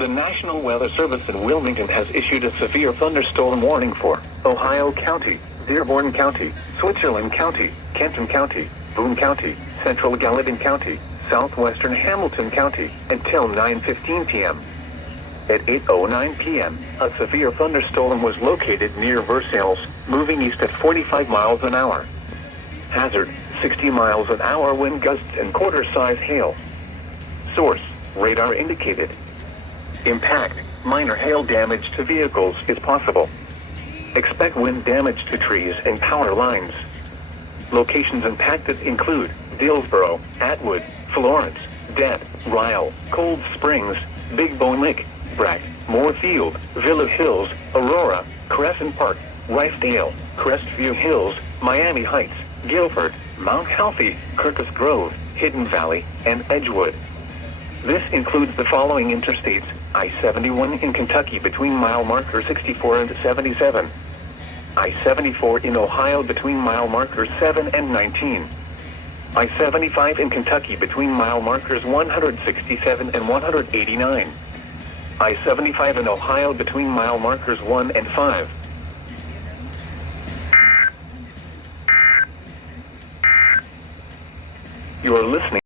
The National Weather Service in Wilmington has issued a severe thunderstorm warning for Ohio County, Dearborn County, Switzerland County, Kenton County, Boone County, Central Gallatin County, Southwestern Hamilton County, until 9:15 p.m. At 8:09 p.m., a severe thunderstorm was located near Versailles, moving east at 45 miles an hour. Hazard, 60 miles an hour wind gusts and quarter-size hail. Source, radar indicated. Impact, minor hail damage to vehicles is possible. Expect wind damage to trees and power lines. Locations impacted include Dillsboro, Atwood, Florence, Dent, Ryle, Cold Springs, Big Bone Lick, Brack, Moorfield, Villa Hills, Aurora, Crescent Park, Rifedale, Crestview Hills, Miami Heights, Guilford, Mount Healthy, Kirkus Grove, Hidden Valley, and Edgewood. This includes the following interstates: I-71 in Kentucky between mile marker 64 and 77. I-74 in Ohio between mile markers 7 and 19. I-75 in Kentucky between mile markers 167 and 189. I-75 in Ohio between mile markers 1 and 5. You are listening